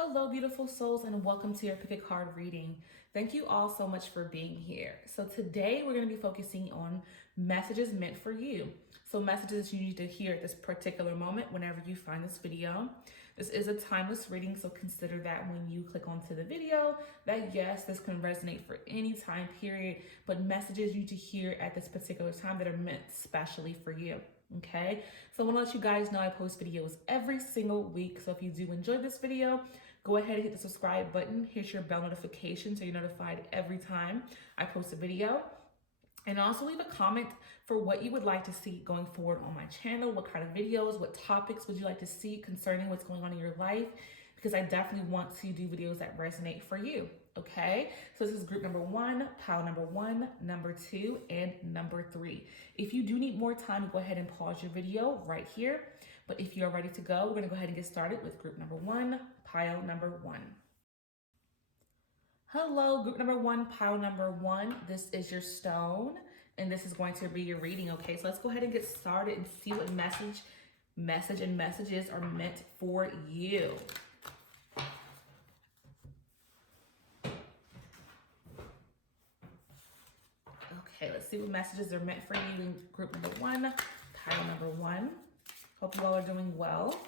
Hello, beautiful souls, and welcome to your Pick a Card reading. Thank you all so much for being here. So today we're going to be focusing on messages meant for you. So messages you need to hear at this particular moment whenever you find this video. This is a timeless reading, so consider that when you click onto the video, that yes, this can resonate for any time period, but messages you need to hear at this particular time that are meant specially for you. Okay, so I want to let you guys know I post videos every single week. So if you do enjoy this video, go ahead and hit the subscribe button. Hit your bell notification so you're notified every time I post a video. And also leave a comment for what you would like to see going forward on my channel. What kind of videos, what topics would you like to see concerning what's going on in your life? Because I definitely want to do videos that resonate for you. Okay, so this is group number 1, pile number 1, number 2, and number 3. If you do need more time, go ahead and pause your video right here. But if you're ready to go, we're gonna go ahead and get started with group number 1, pile number 1. Hello, group number 1, pile number 1. This is your stone, and this is going to be your reading, okay? So let's go ahead and get started and see what messages are meant for you. Okay, let's see what messages are meant for you in group number 1, pile number 1. Hope you all are doing well.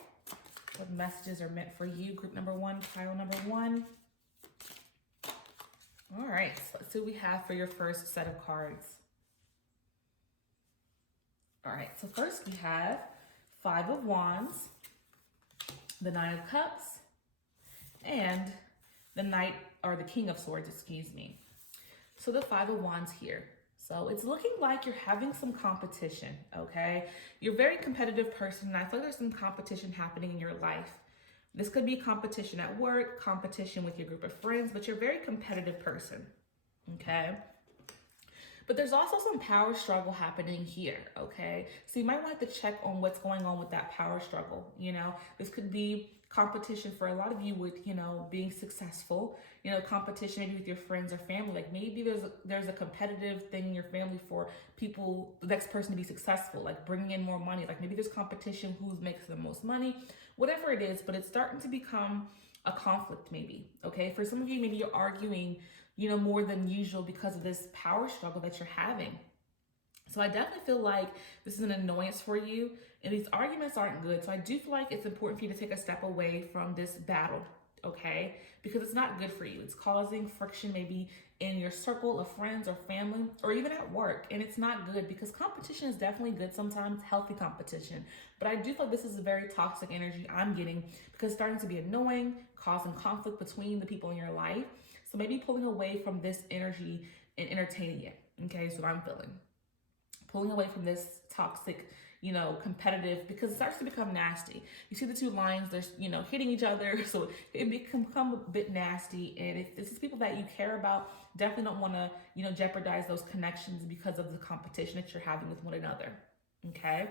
What messages are meant for you, group number 1, pile number 1. All right, so let's see what we have for your first set of cards. All right, so first we have 5 of Wands, the 9 of Cups, and the Knight, or the King of Swords, excuse me. So the 5 of Wands here. So it's looking like you're having some competition, okay? You're a very competitive person, and I feel like there's some competition happening in your life. This could be competition at work, competition with your group of friends, but you're a very competitive person, okay? But there's also some power struggle happening here, okay? So you might want to check on what's going on with that power struggle, you know? This could be competition for a lot of you with, being successful, competition maybe with your friends or family. Like maybe there's a competitive thing in your family for people, the next person to be successful, like bringing in more money. Like maybe there's competition who makes the most money, whatever it is, but it's starting to become a conflict maybe, okay? For some of you, maybe you're arguing, more than usual because of this power struggle that you're having. So I definitely feel like this is an annoyance for you, and these arguments aren't good. So I do feel like it's important for you to take a step away from this battle, okay? Because it's not good for you. It's causing friction maybe in your circle of friends or family, or even at work, and it's not good because competition is definitely good sometimes, healthy competition. But I do feel like this is a very toxic energy I'm getting because it's starting to be annoying, causing conflict between the people in your life. So maybe pulling away from this energy and entertaining it, okay, is what I'm feeling. Pulling away from this toxic, competitive, because it starts to become nasty. You see the two lines, they're, hitting each other, so it can become a bit nasty. And if this is people that you care about, definitely don't want to, jeopardize those connections because of the competition that you're having with one another, okay?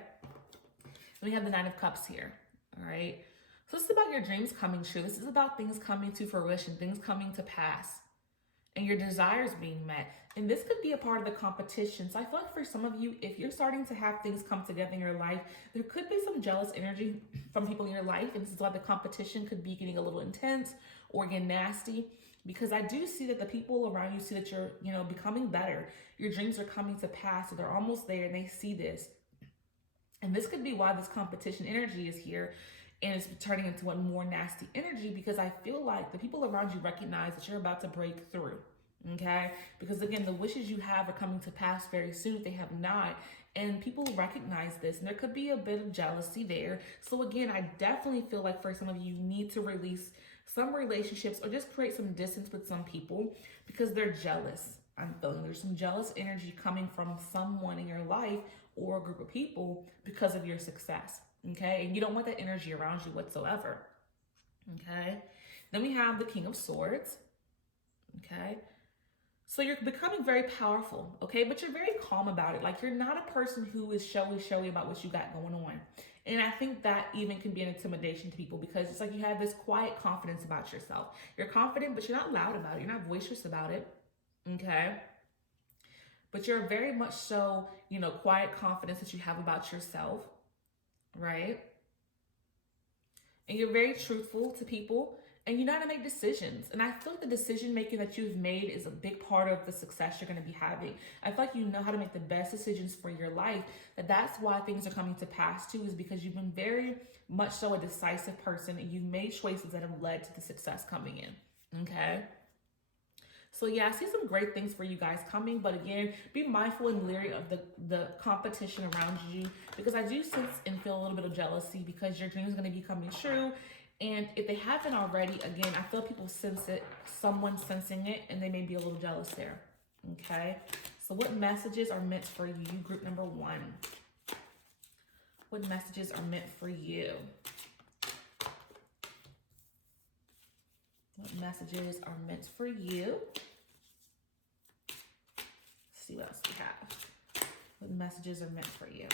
And we have the 9 of Cups here, all right? So this is about your dreams coming true. This is about things coming to fruition, things coming to pass, and your desires being met. And this could be a part of the competition. So I feel like for some of you, if you're starting to have things come together in your life, there could be some jealous energy from people in your life. And this is why the competition could be getting a little intense or get nasty. Because I do see that the people around you see that you're, becoming better. Your dreams are coming to pass, so they're almost there and they see this. And this could be why this competition energy is here. And it's turning into a more nasty energy because I feel like the people around you recognize that you're about to break through, okay? Because again, the wishes you have are coming to pass very soon if they have not. And people recognize this, and there could be a bit of jealousy there. So again, I definitely feel like for some of you, you need to release some relationships or just create some distance with some people because they're jealous. I'm feeling there's some jealous energy coming from someone in your life or a group of people because of your success. Okay, and you don't want that energy around you whatsoever. Okay, then we have the King of Swords. Okay, so you're becoming very powerful, okay, but you're very calm about it. Like you're not a person who is showy about what you got going on. And I think that even can be an intimidation to people because it's like you have this quiet confidence about yourself. You're confident, but you're not loud about it. You're not boisterous about it. Okay, but you're very much so, quiet confidence that you have about yourself. Right? And you're very truthful to people, and you know how to make decisions. And I feel like the decision making that you've made is a big part of the success you're going to be having. I feel like you know how to make the best decisions for your life. That's why things are coming to pass too, is because you've been very much so a decisive person, and you've made choices that have led to the success coming in. Okay. So yeah, I see some great things for you guys coming, but again, be mindful and leery of the competition around you, because I do sense and feel a little bit of jealousy because your dream is going to be coming true. And if they haven't already, again, I feel people sense it, someone's sensing it, and they may be a little jealous there. Okay, so what messages are meant for you, group number 1? What messages are meant for you? What messages are meant for you? Let's see what else we have. What messages are meant for you?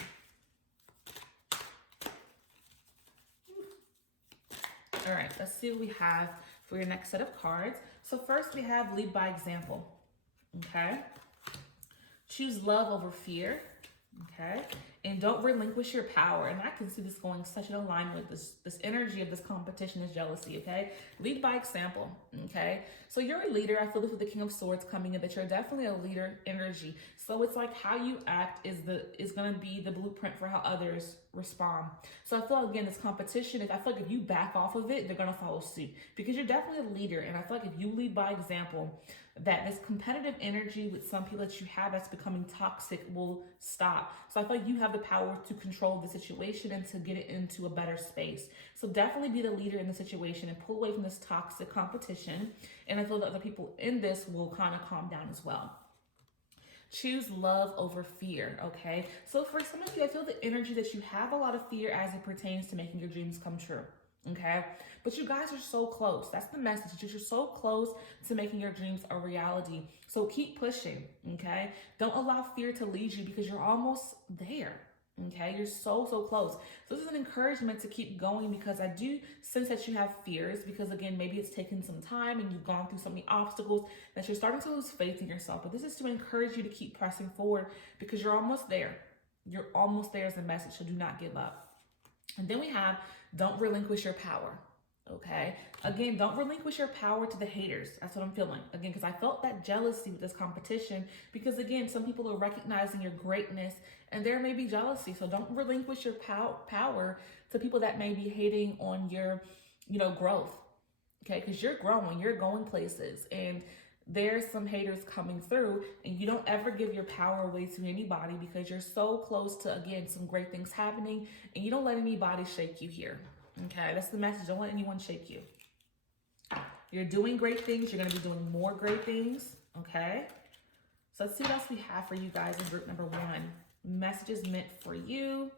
All right, let's see what we have for your next set of cards. So first we have lead by example, okay? Choose love over fear, okay? And don't relinquish your power. And I can see this going such an alignment with this energy of this competition, this jealousy, okay? Lead by example, okay? So you're a leader. I feel this with the King of Swords coming in, that you're definitely a leader energy. So it's like how you act is going to be the blueprint for how others respond. So I feel, again, this competition, I feel like if you back off of it, they're going to follow suit, because you're definitely a leader. And I feel like if you lead by example, that this competitive energy with some people that you have that's becoming toxic will stop. So I feel like you have the power to control the situation and to get it into a better space. So definitely be the leader in the situation and pull away from this toxic competition. And I feel that other people in this will kind of calm down as well. Choose love over fear, okay? So for some of you, I feel the energy that you have a lot of fear as it pertains to making your dreams come true, okay? But you guys are so close. That's the message. You're so close to making your dreams a reality. So keep pushing, okay? Don't allow fear to lead you, because you're almost there, okay? You're so close. So this is an encouragement to keep going, because I do sense that you have fears, because again, maybe it's taken some time and you've gone through so many obstacles that you're starting to lose faith in yourself. But this is to encourage you to keep pressing forward, because you're almost there. You're almost there is the message, so do not give up. And then we have, don't relinquish your power. Okay. Again, don't relinquish your power to the haters. That's what I'm feeling. Again, because I felt that jealousy with this competition, because again, some people are recognizing your greatness and there may be jealousy. So don't relinquish your power to people that may be hating on your, growth. Okay. Because you're growing, you're going places, and there's some haters coming through, and you don't ever give your power away to anybody, because you're so close to, again, some great things happening, and you don't let anybody shake you here. Okay, that's the message. Don't let anyone shake you. You're doing great things. You're going to be doing more great things. Okay, so let's see what else we have for you guys in group number 1. Messages meant for you.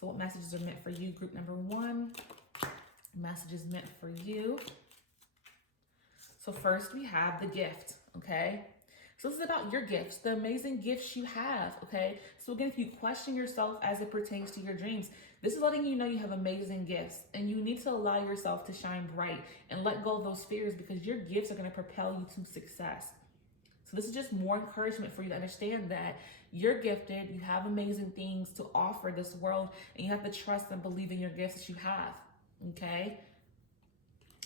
So what messages are meant for you, group number 1? Messages meant for you. So first we have the gift, okay? So this is about your gifts, the amazing gifts you have, okay? So again, if you question yourself as it pertains to your dreams, this is letting you know you have amazing gifts, and you need to allow yourself to shine bright and let go of those fears, because your gifts are going to propel you to success. So this is just more encouragement for you to understand that you're gifted, you have amazing things to offer this world, and you have to trust and believe in your gifts that you have, okay?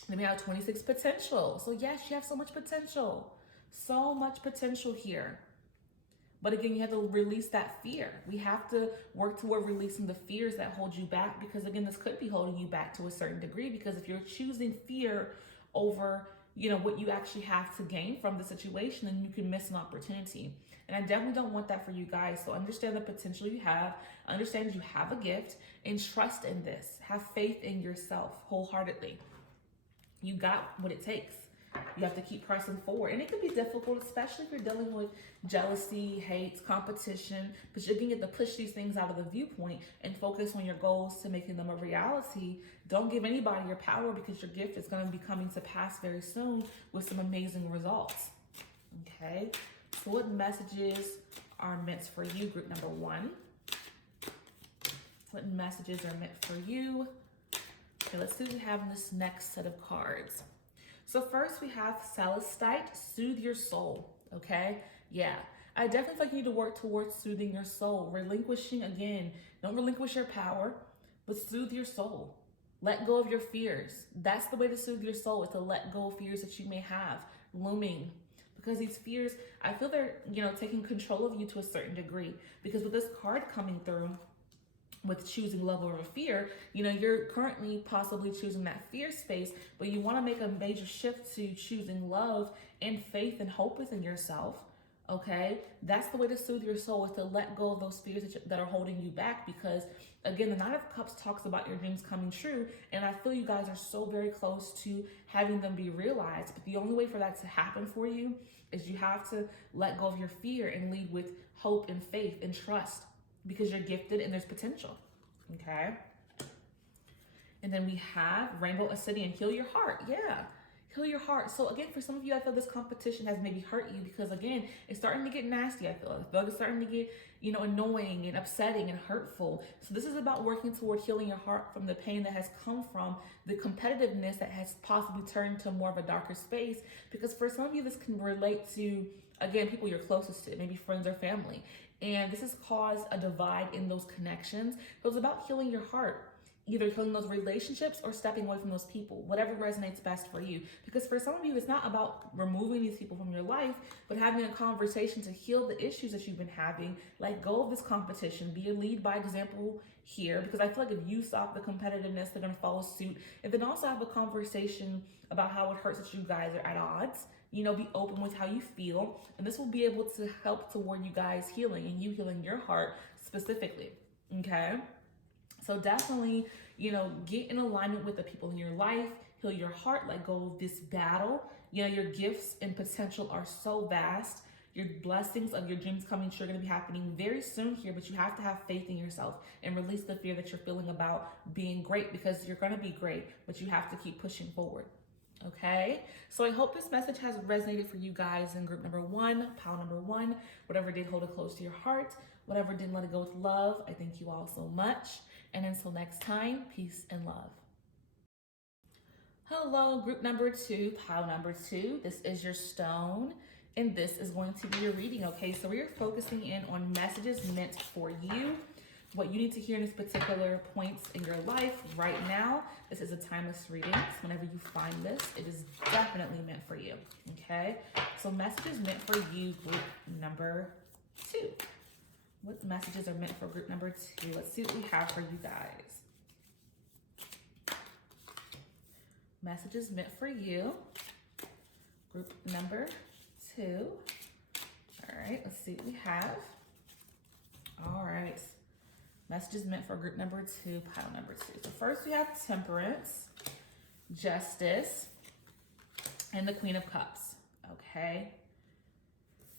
Then we have 26 potential. So yes, you have so much potential. So much potential here. But again, you have to release that fear. We have to work toward releasing the fears that hold you back, because again, this could be holding you back to a certain degree, because if you're choosing fear over, what you actually have to gain from the situation, then you can miss an opportunity. And I definitely don't want that for you guys. So understand the potential you have, understand you have a gift, and trust in this. Have faith in yourself wholeheartedly. You got what it takes. You have to keep pressing forward. And it can be difficult, especially if you're dealing with jealousy, hate, competition, but you're going to get to push these things out of the viewpoint and focus on your goals to making them a reality. Don't give anybody your power, because your gift is going to be coming to pass very soon with some amazing results. Okay, so what messages are meant for you, group number 1? What messages are meant for you? Okay, let's see what we have in this next set of cards. So first we have Celestite, soothe your soul, okay? Yeah, I definitely feel like you need to work towards soothing your soul, relinquishing, again, don't relinquish your power, but soothe your soul, Let go of your fears. That's the way to soothe your soul, is to let go of fears that you may have looming. Because these fears, I feel they're, taking control of you to a certain degree. Because with this card coming through, with choosing love over fear, you're currently possibly choosing that fear space, but you want to make a major shift to choosing love and faith and hope within yourself. Okay, that's the way to soothe your soul, is to let go of those fears that are holding you back. Because again, the Nine of Cups talks about your dreams coming true, and I feel you guys are so very close to having them be realized. But the only way for that to happen for you is you have to let go of your fear and lead with hope and faith and trust, because you're gifted and there's potential. Okay. And then we have Rainbow Obsidian, heal your heart. Yeah, heal your heart. So again, for some of you, I feel this competition has maybe hurt you, because again, it's starting to get nasty. I feel like it's starting to get, annoying and upsetting and hurtful. So this is about working toward healing your heart from the pain that has come from the competitiveness that has possibly turned to more of a darker space. Because for some of you, this can relate to, again, people you're closest to, maybe friends or family. And this has caused a divide in those connections. So it's about healing your heart, either healing those relationships or stepping away from those people, whatever resonates best for you. Because for some of you, it's not about removing these people from your life, but having a conversation to heal the issues that you've been having. Let go of this competition, be a lead by example here, because I feel like if you stop the competitiveness, they're gonna follow suit. And then also have a conversation about how it hurts that you guys are at odds. Be open with how you feel, and this will be able to help toward you guys healing and you healing your heart specifically. Okay. So definitely, get in alignment with the people in your life, heal your heart, let go of this battle. Your gifts and potential are so vast. Your blessings of your dreams coming true are going to be happening very soon here, but you have to have faith in yourself and release the fear that you're feeling about being great, because you're going to be great, but you have to keep pushing forward. Okay, so I hope this message has resonated for you guys in group number 1, pile number 1. Whatever did, hold it close to your heart. Whatever didn't, let it go with love. I thank you all so much. And until next time, peace and love. Hello, group number 2, pile number 2. This is your stone, and this is going to be your reading. Okay, so we are focusing in on messages meant for you, what you need to hear in this particular points in your life right now. This is a timeless reading. So whenever you find this, it is definitely meant for you. Okay, so messages meant for you, group number 2. What messages are meant for group number 2? Let's see what we have for you guys. Messages meant for you, group number 2. All right, let's see what we have. All right. Messages meant for group number 2, pile number 2. So first we have Temperance, Justice, and the Queen of Cups. Okay.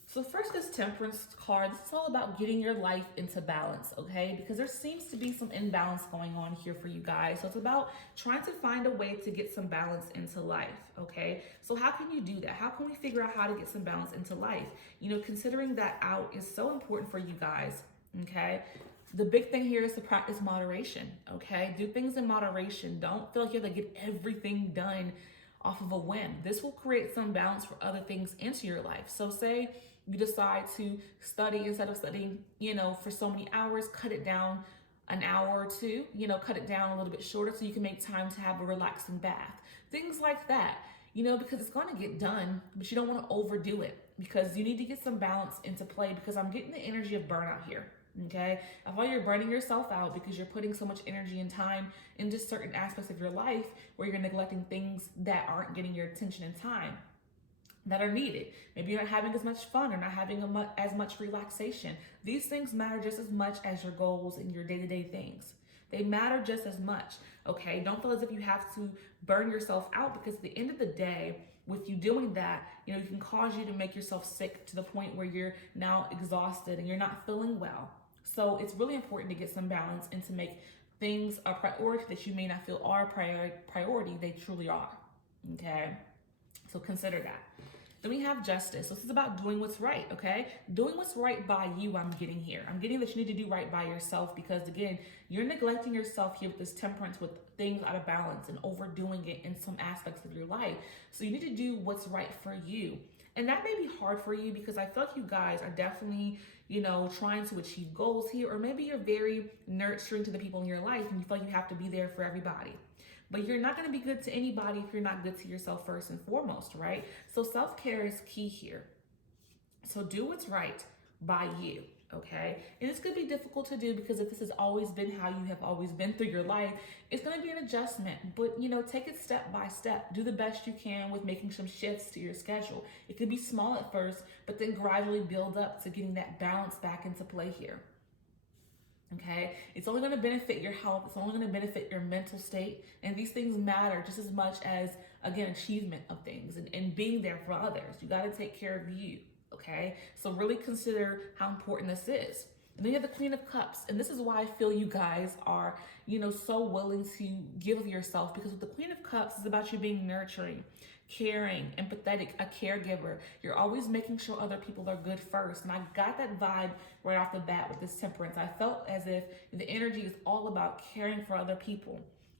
So first, this Temperance card, this is all about getting your life into balance, okay? Because there seems to be some imbalance going on here for you guys. So it's about trying to find a way to get some balance into life, okay? So how can you do that? How can we figure out how to get some balance into life? Considering that out is so important for you guys, okay? The big thing here is to practice moderation, okay? Do things in moderation. Don't feel like you have to get everything done off of a whim. This will create some balance for other things into your life. So say you decide to study, instead of studying, for so many hours, cut it down an hour or two, cut it down a little bit shorter so you can make time to have a relaxing bath. Things like that, because it's going to get done, but you don't want to overdo it, because you need to get some balance into play, because I'm getting the energy of burnout here. Okay, I feel you're burning yourself out because you're putting so much energy and time into certain aspects of your life where you're neglecting things that aren't getting your attention and time that are needed. Maybe you're not having as much fun or not having as much relaxation. These things matter just as much as your goals and your day-to-day things. They matter just as much, okay? Don't feel as if you have to burn yourself out, because at the end of the day, with you doing that, it can cause you to make yourself sick to the point where you're now exhausted and you're not feeling well. So it's really important to get some balance and to make things a priority that you may not feel are a priority. They truly are, okay? So consider that. Then we have Justice. So this is about doing what's right, okay? Doing what's right by you, I'm getting here. I'm getting that you need to do right by yourself, because again, you're neglecting yourself here with this Temperance, with things out of balance and overdoing it in some aspects of your life. So you need to do what's right for you. And that may be hard for you, because I feel like you guys are definitely, trying to achieve goals here, or maybe you're very nurturing to the people in your life and you feel like you have to be there for everybody. but you're not going to be good to anybody if you're not good to yourself first and foremost, right? So self-care is key here. So do what's right by you, okay? And it's going to be difficult to do because if this has always been how you have always been through your life, it's going to be an adjustment. But, take it step by step. Do the best you can with making some shifts to your schedule. It could be small at first, but then gradually build up to getting that balance back into play here. Okay, it's only going to benefit your health. It's only going to benefit your mental state. And these things matter just as much as, again, achievement of things and being there for others. You got to take care of you. Okay, so really consider how important this is. And then you have the Queen of Cups. And this is why I feel you guys are, so willing to give of yourself, because with the Queen of Cups is about you being nurturing, caring, empathetic, a caregiver. You're always making sure other people are good first. And I got that vibe right off the bat with this Temperance. I felt as if the energy is all about caring for other people,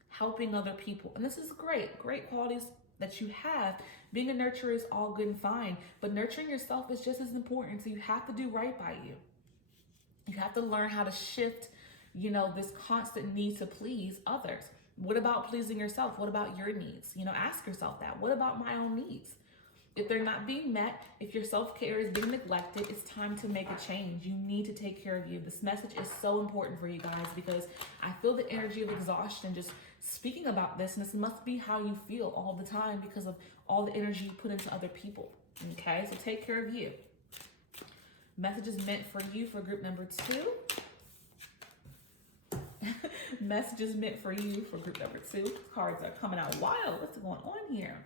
helping other people. And this is great qualities that you have. Being a nurturer is all good and fine, but nurturing yourself is just as important. So you have to do right by you. You have to learn how to shift, this constant need to please others. What about pleasing yourself? What about your needs? Ask yourself that. What about my own needs? If they're not being met, if your self-care is being neglected, it's time to make a change. You need to take care of you. This message is so important for you guys because I feel the energy of exhaustion just speaking about this, and this must be how you feel all the time because of all the energy you put into other people. Okay, so take care of you. Message is meant for you for group number 2. Message is meant for you for group number 2. Cards are coming out wild. What's going on here?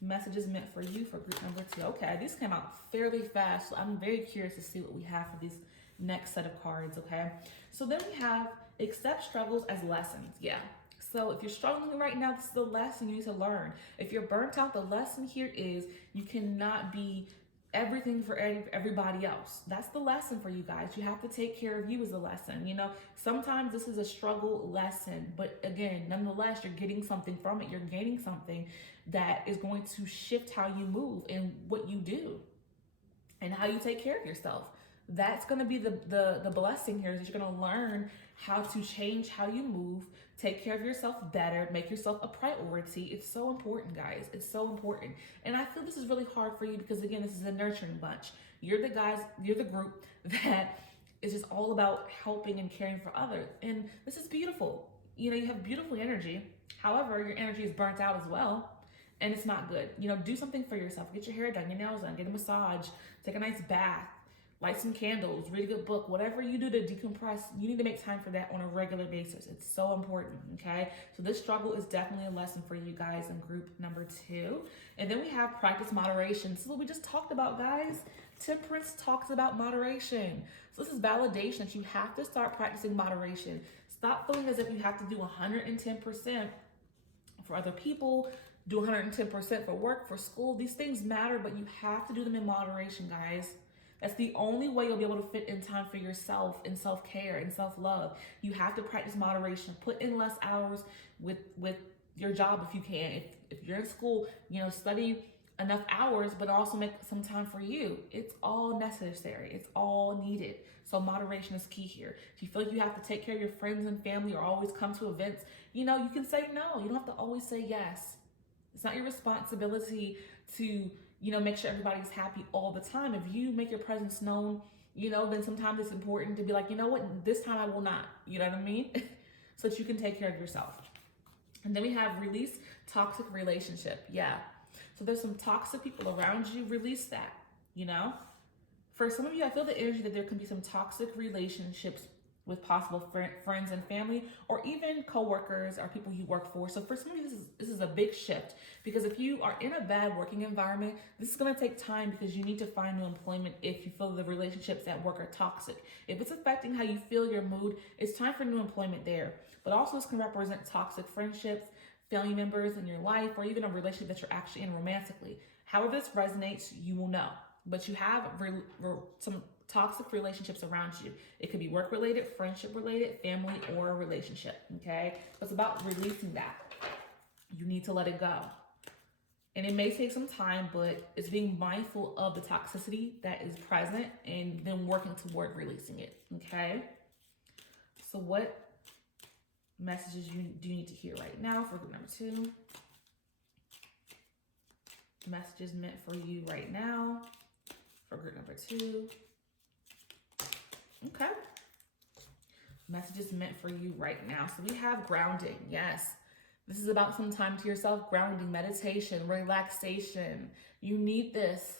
Message is meant for you for group number 2. Okay, these came out fairly fast, so I'm very curious to see what we have for these next set of cards, okay? So then we have accept struggles as lessons. Yeah. So if you're struggling right now, this is the lesson you need to learn. If you're burnt out, the lesson here is you cannot be everything for everybody else. That's the lesson for you guys. You have to take care of you as a lesson. Sometimes this is a struggle lesson, but again, nonetheless, you're getting something from it. You're gaining something that is going to shift how you move and what you do and how you take care of yourself. That's going to be the blessing here, is that you're going to learn how to change how you move, take care of yourself better, make yourself a priority. It's so important, guys. It's so important. And I feel this is really hard for you because, again, this is a nurturing bunch. You're the group that is just all about helping and caring for others. And this is beautiful. You have beautiful energy. However, your energy is burnt out as well. And it's not good. Do something for yourself. Get your hair done, your nails done, get a massage, take a nice bath, light some candles, read a good book, whatever you do to decompress, you need to make time for that on a regular basis. It's so important, okay? So this struggle is definitely a lesson for you guys in group number 2. And then we have practice moderation. This is what we just talked about, guys. Temperance talks about moderation. So this is validation that you have to start practicing moderation. Stop feeling as if you have to do 110% for other people, do 110% for work, for school. These things matter, but you have to do them in moderation, guys. That's the only way you'll be able to fit in time for yourself and self-care and self-love. You have to practice moderation. Put in less hours with your job if you can. If you're in school, study enough hours, but also make some time for you. It's all necessary. It's all needed. So moderation is key here. If you feel like you have to take care of your friends and family or always come to events, you can say no. You don't have to always say yes. It's not your responsibility to make sure everybody's happy all the time. If you make your presence known, then sometimes it's important to be like, what, this time I will not, you know what I mean? So that you can take care of yourself. And then we have release toxic relationship. Yeah. So there's some toxic people around you. Release that, For some of you, I feel the energy that there can be some toxic relationships with possible friends and family, or even coworkers or people you work for. So for some of you, this is a big shift, because if you are in a bad working environment, this is going to take time because you need to find new employment if you feel the relationships at work are toxic. If it's affecting how you feel, your mood, it's time for new employment there. But also this can represent toxic friendships, family members in your life, or even a relationship that you're actually in romantically. However this resonates, you will know. But you have some toxic relationships around you. It could be work-related, friendship-related, family, or a relationship, okay? But it's about releasing that. You need to let it go. And it may take some time, but it's being mindful of the toxicity that is present and then working toward releasing it, okay? So what messages you do need to hear right now for group number 2. Messages meant for you right now for group number 2. Okay. Messages meant for you right now. So we have grounding. Yes. This is about some time to yourself, grounding, meditation, relaxation. You need this.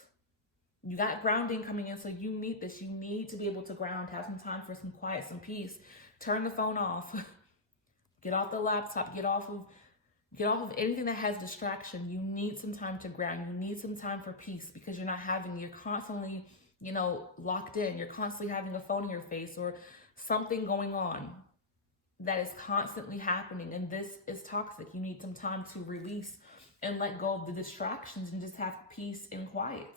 You got grounding coming in, so you need this. You need to be able to ground, have some time for some quiet, some peace. Turn the phone off. Get off the laptop. Get off of anything that has distraction. You need some time to ground. You need some time for peace because you're constantly, locked in. You're constantly having a phone in your face or something going on that is constantly happening. And this is toxic. You need some time to release and let go of the distractions and just have peace and quiet.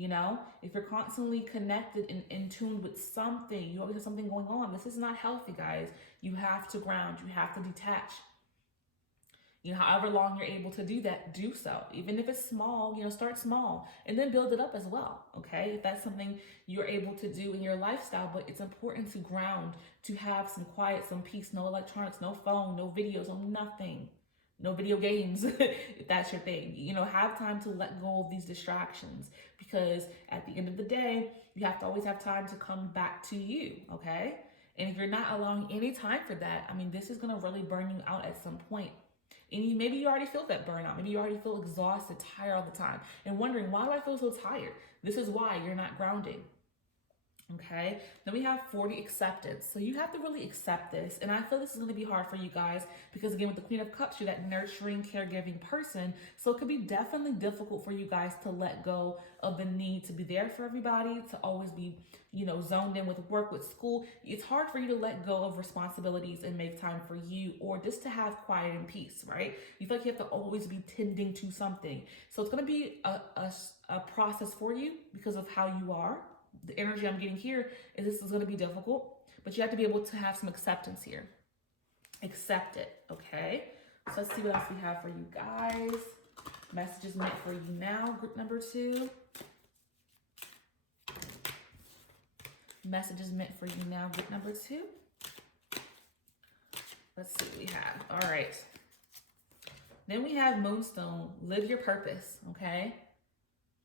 If you're constantly connected and in tune with something, you always have something going on. This is not healthy, guys. You have to ground. You have to detach. However long you're able to do that, do so. Even if it's small, start small and then build it up as well, okay? If that's something you're able to do in your lifestyle, but it's important to ground, to have some quiet, some peace, no electronics, no phone, no videos, no nothing, no video games, if that's your thing. Have time to let go of these distractions because at the end of the day, you have to always have time to come back to you, okay? And if you're not allowing any time for that, this is gonna really burn you out at some point. And maybe you already feel that burnout. Maybe you already feel exhausted, tired all the time, and wondering, why do I feel so tired? This is why you're not grounding. Okay, then we have 40 acceptance. So you have to really accept this. And I feel this is going to be hard for you guys because, again, with the Queen of Cups, you're that nurturing, caregiving person. So it could be definitely difficult for you guys to let go of the need to be there for everybody, to always be, zoned in with work, with school. It's hard for you to let go of responsibilities and make time for you or just to have quiet and peace, right? You feel like you have to always be tending to something. So it's going to be a process for you because of how you are. The energy I'm getting here is this is going to be difficult, but you have to be able to have some acceptance here. Accept it, okay? So let's see what else we have for you guys. Messages meant for you now, group number 2. Messages meant for you now, group number 2. Let's see what we have. All right. Then we have Moonstone, live your purpose, okay?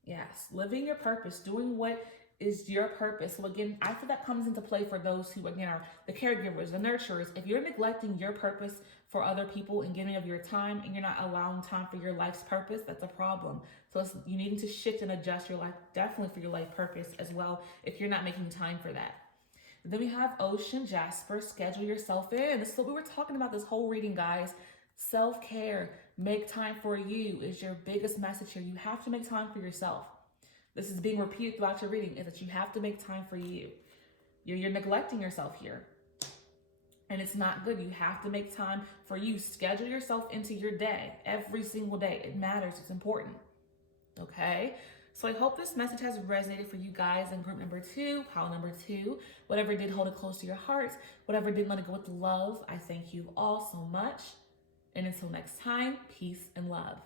Yes, living your purpose, doing what is your purpose. So again, I feel that comes into play for those who, again, are the caregivers, the nurturers. If you're neglecting your purpose for other people and giving of your time and you're not allowing time for your life's purpose, that's a problem. So you need to shift and adjust your life definitely for your life purpose as well if you're not making time for that. And then we have Ocean, Jasper, schedule yourself in. This is what we were talking about this whole reading, guys. Self-care, make time for you is your biggest message here. You have to make time for yourself. This is being repeated throughout your reading, is that you have to make time for you. You're neglecting yourself here. And it's not good. You have to make time for you. Schedule yourself into your day, every single day. It matters. It's important. Okay? So I hope this message has resonated for you guys in group number 2, pile number 2. Whatever did, hold it close to your hearts. Whatever didn't, let it go with love. I thank you all so much. And until next time, peace and love.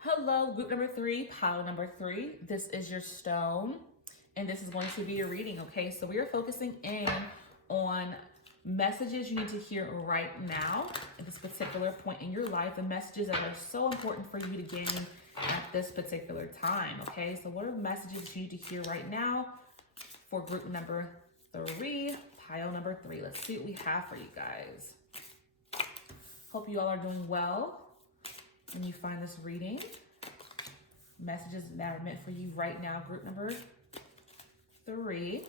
Hello, group number 3, pile number 3. This is your stone, and this is going to be your reading, okay? So we are focusing in on messages you need to hear right now at this particular point in your life, the messages that are so important for you to gain at this particular time, okay? So what are messages you need to hear right now for group number 3, pile number 3? Let's see what we have for you guys. Hope you all are doing well when you find this reading. Messages that are meant for you right now, group number 3.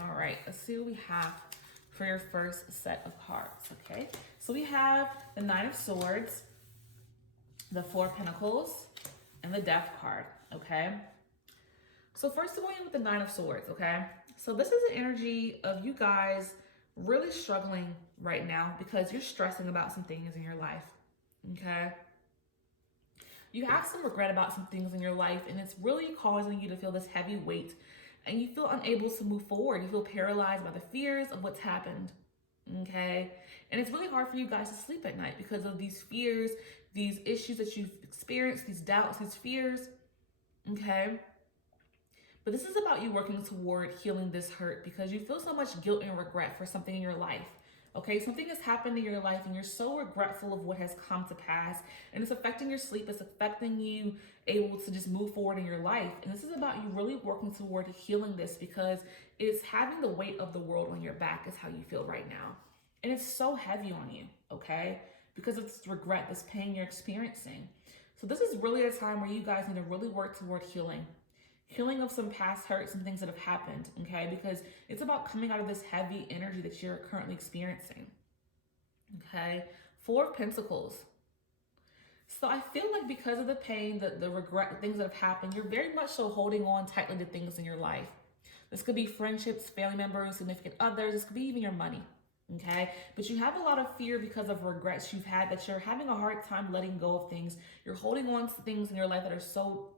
All right, let's see what we have for your first set of cards, okay? So we have the 9 of Swords, the 4 of Pentacles, and the Death card, okay? So first of all, with the 9 of Swords, okay? So this is an energy of you guys really struggling right now because you're stressing about some things in your life, okay? You have some regret about some things in your life, and it's really causing you to feel this heavy weight, and you feel unable to move forward. You feel paralyzed by the fears of what's happened, okay? And it's really hard for you guys to sleep at night because of these fears, these issues that you've experienced, these doubts, these fears, okay? But this is about you working toward healing this hurt because you feel so much guilt and regret for something in your life. Okay, something has happened in your life and you're so regretful of what has come to pass, and it's affecting your sleep, it's affecting you able to just move forward in your life. And this is about you really working toward healing this because it's having the weight of the world on your back is how you feel right now. And it's so heavy on you, okay? Because it's regret, this pain you're experiencing. So this is really a time where you guys need to really work toward healing. Healing of some past hurts and things that have happened, okay? Because it's about coming out of this heavy energy that you're currently experiencing, okay? Four of Pentacles. So I feel like because of the pain, the regret, the things that have happened, you're very much so holding on tightly to things in your life. This could be friendships, family members, significant others. This could be even your money, okay? But you have a lot of fear because of regrets you've had that you're having a hard time letting go of things. You're holding on to things in your life that are so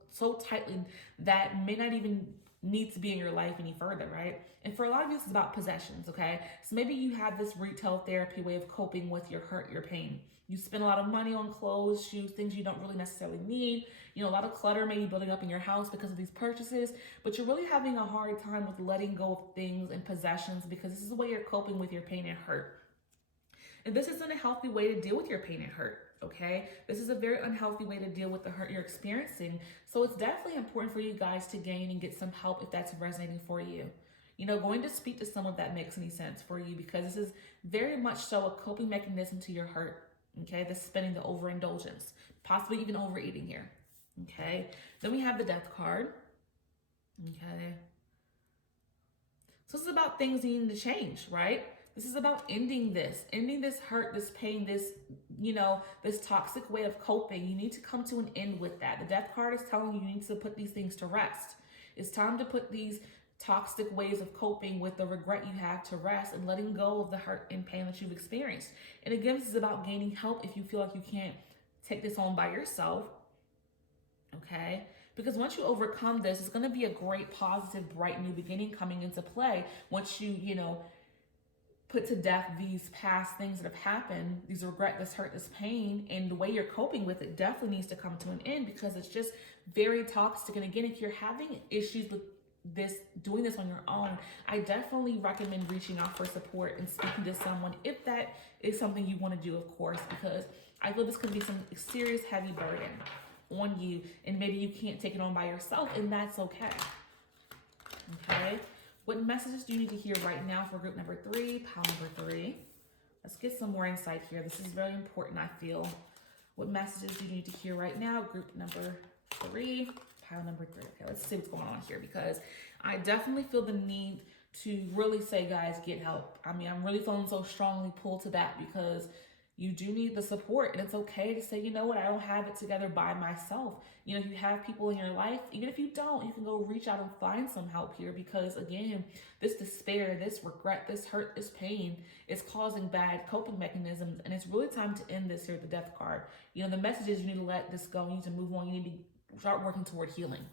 tightly that may not even need to be in your life any further, right? And for a lot of you, this is about possessions, okay? So maybe you have this retail therapy way of coping with your hurt, your pain. You spend a lot of money on clothes, shoes, things you don't really necessarily need. You know, a lot of clutter maybe building up in your house because of these purchases, but you're really having a hard time with letting go of things and possessions because this is the way you're coping with your pain and hurt. And this isn't a healthy way to deal with your pain and hurt, okay? This is a very unhealthy way to deal with the hurt you're experiencing. So it's definitely important for you guys to gain and get some help if that's resonating for you. You know, going to speak to someone if that makes any sense for you, because this is very much so a coping mechanism to your hurt, okay? The spending, the overindulgence, possibly even overeating here, okay? Then we have the Death card, okay? So this is about things needing to change, right? This is about ending this hurt, this pain, this, you know, this toxic way of coping. You need to come to an end with that. The Death card is telling you you need to put these things to rest. It's time to put these toxic ways of coping with the regret you have to rest and letting go of the hurt and pain that you've experienced. And again, this is about gaining help if you feel like you can't take this on by yourself, okay? Because once you overcome this, it's going to be a great, positive, bright new beginning coming into play once you know, put to death these past things that have happened, these regret, this hurt, this pain, and the way you're coping with it definitely needs to come to an end because it's just very toxic. And again, if you're having issues with this, doing this on your own, I definitely recommend reaching out for support and speaking to someone if that is something you want to do, of course, because I feel this could be some serious heavy burden on you and maybe you can't take it on by yourself, and that's okay. Okay? What messages do you need to hear right now for group number 3, pile number 3? Let's get some more insight here. This is very important, I feel. What messages do you need to hear right now, group number 3, pile number 3? Okay, let's see what's going on here because I definitely feel the need to really say, guys, get help. I mean, I'm really feeling so strongly pulled to that because you do need the support, and it's okay to say, you know what, I don't have it together by myself. You know, you have people in your life, even if you don't, you can go reach out and find some help here because again, this despair, this regret, this hurt, this pain is causing bad coping mechanisms, and it's really time to end this here, the Death card. You know, the message is you need to let this go, you need to move on, you need to start working toward healing,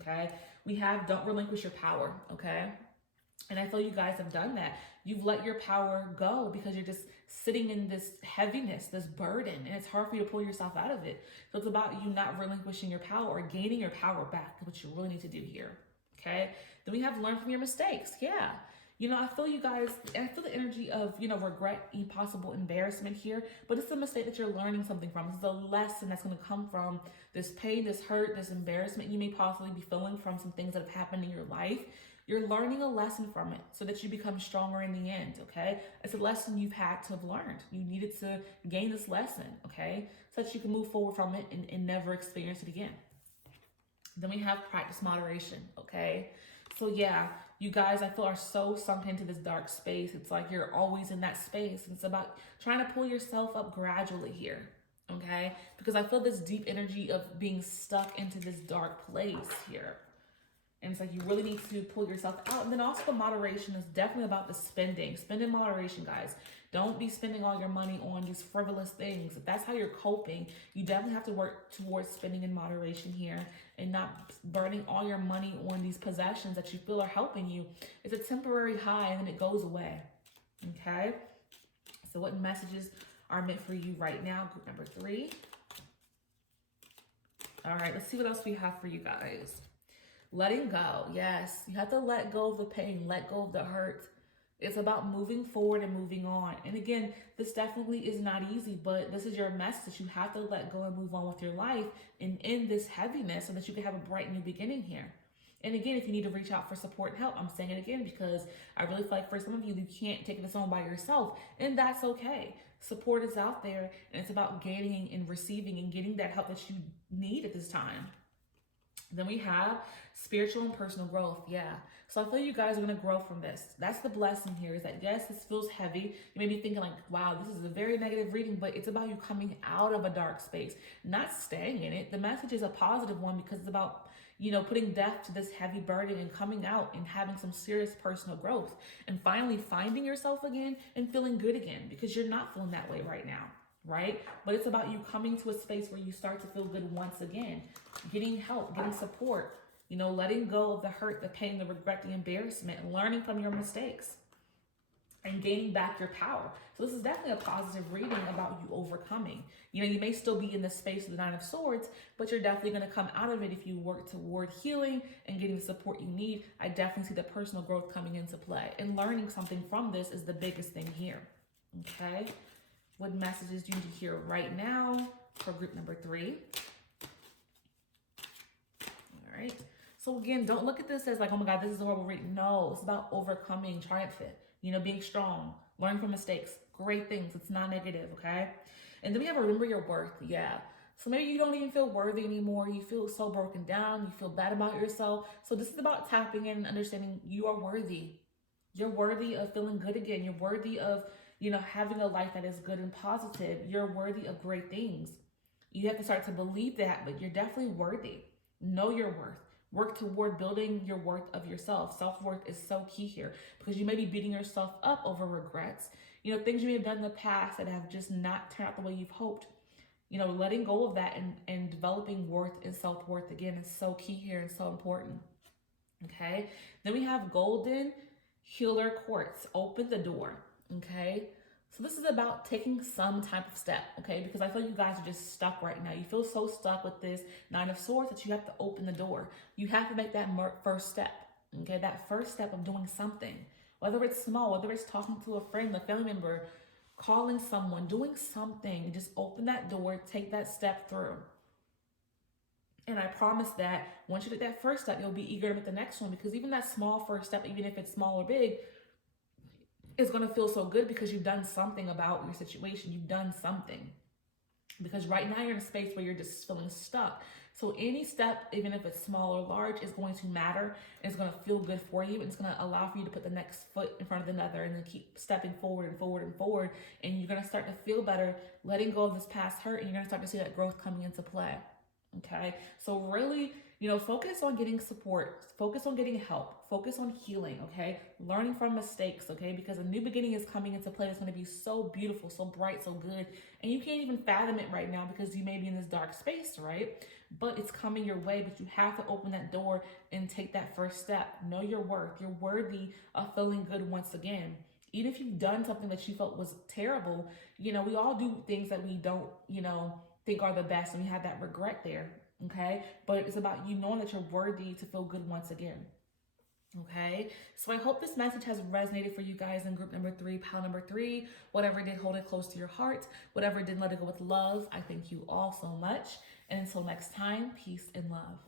okay? We have don't relinquish your power, okay? And I feel you guys have done that. You've let your power go because you're just sitting in this heaviness, this burden, and it's hard for you to pull yourself out of it. So it's about you not relinquishing your power or gaining your power back, what you really need to do here, okay? Then we have learn from your mistakes. Yeah. You know, I feel you guys, I feel the energy of, you know, regret, possible embarrassment here, but it's a mistake that you're learning something from. This is a lesson that's going to come from this pain, this hurt, this embarrassment you may possibly be feeling from some things that have happened in your life. You're learning a lesson from it so that you become stronger in the end, okay? It's a lesson you've had to have learned. You needed to gain this lesson, okay? So that you can move forward from it and never experience it again. Then we have practice moderation, okay? So yeah, you guys, I feel are so sunk into this dark space. It's like you're always in that space. It's about trying to pull yourself up gradually here, okay? Because I feel this deep energy of being stuck into this dark place here. And it's like you really need to pull yourself out. And then also the moderation is definitely about the spending. Spend in moderation, guys. Don't be spending all your money on these frivolous things. If that's how you're coping, you definitely have to work towards spending in moderation here and not burning all your money on these possessions that you feel are helping you. It's a temporary high and then it goes away, okay? So what messages are meant for you right now? Group number 3. All right, let's see what else we have for you guys. Letting go. Yes, you have to let go of the pain, let go of the hurt. It's about moving forward and moving on. And again, this definitely is not easy, but this is your message. You have to let go and move on with your life and end this heaviness so that you can have a bright new beginning here. And again, if you need to reach out for support and help, I'm saying it again because I really feel like for some of you, you can't take this on by yourself, and that's okay. Support is out there, and it's about gaining and receiving and getting that help that you need at this time. Then we have spiritual and personal growth. Yeah. So I feel you guys are going to grow from this. That's the blessing here, is that yes, this feels heavy. You may be thinking like, wow, this is a very negative reading, but it's about you coming out of a dark space, not staying in it. The message is a positive one because it's about, putting death to this heavy burden and coming out and having some serious personal growth and finally finding yourself again and feeling good again, because you're not feeling that way right now. Right? But it's about you coming to a space where you start to feel good once again, getting help, getting support, letting go of the hurt, the pain, the regret, the embarrassment, learning from your mistakes and gaining back your power. So this is definitely a positive reading about you overcoming. You may still be in the space of the Nine of Swords, but you're definitely going to come out of it if you work toward healing and getting the support you need. I definitely see the personal growth coming into play, and learning something from this is the biggest thing here. Okay. What messages do you need to hear right now for group number 3? All right. So again, don't look at this as like, oh my God, this is a horrible reading. No, it's about overcoming, triumphant, being strong, learning from mistakes, great things. It's not negative, okay? And then we have remember your worth. Yeah. So maybe you don't even feel worthy anymore. You feel so broken down. You feel bad about yourself. So this is about tapping in and understanding you are worthy. You're worthy of feeling good again. You're worthy of having a life that is good and positive. You're worthy of great things. You have to start to believe that, but you're definitely worthy. Know your worth. Work toward building your worth of yourself. Self-worth is so key here, because you may be beating yourself up over regrets. Things you may have done in the past that have just not turned out the way you've hoped. Letting go of that and developing worth and self-worth again is so key here and so important. Okay. Then we have golden healer quartz. Open the door. Okay, so this is about taking some type of step, okay, because I feel you guys are just stuck right now. You feel so stuck with this Nine of Swords that you have to open the door. You have to make that first step, okay, that first step of doing something, whether it's small, whether it's talking to a friend, a family member, calling someone, doing something. Just open that door, take that step through. And I promise that once you take that first step, you'll be eager to make the next one, because even that small first step, even if it's small or big, it's going to feel so good because you've done something about your situation. You've done something. Because right now you're in a space where you're just feeling stuck. So any step, even if it's small or large, is going to matter. It's going to feel good for you. And it's going to allow for you to put the next foot in front of another and then keep stepping forward and forward and forward. And you're going to start to feel better, letting go of this past hurt. And you're going to start to see that growth coming into play. Okay. So really, focus on getting support, focus on getting help, focus on healing, okay? Learning from mistakes, okay? Because a new beginning is coming into play. It's going to be so beautiful, so bright, so good. And you can't even fathom it right now because you may be in this dark space, right? But it's coming your way, but you have to open that door and take that first step. Know your worth. You're worthy of feeling good once again. Even if you've done something that you felt was terrible, we all do things that we don't, think are the best, and we have that regret there. Okay, but it's about you knowing that you're worthy to feel good once again. Okay, so I hope this message has resonated for you guys in group number 3, pile number 3. Whatever did, hold it close to your heart. Whatever didn't, let it go with love. I thank you all so much. And until next time, peace and love.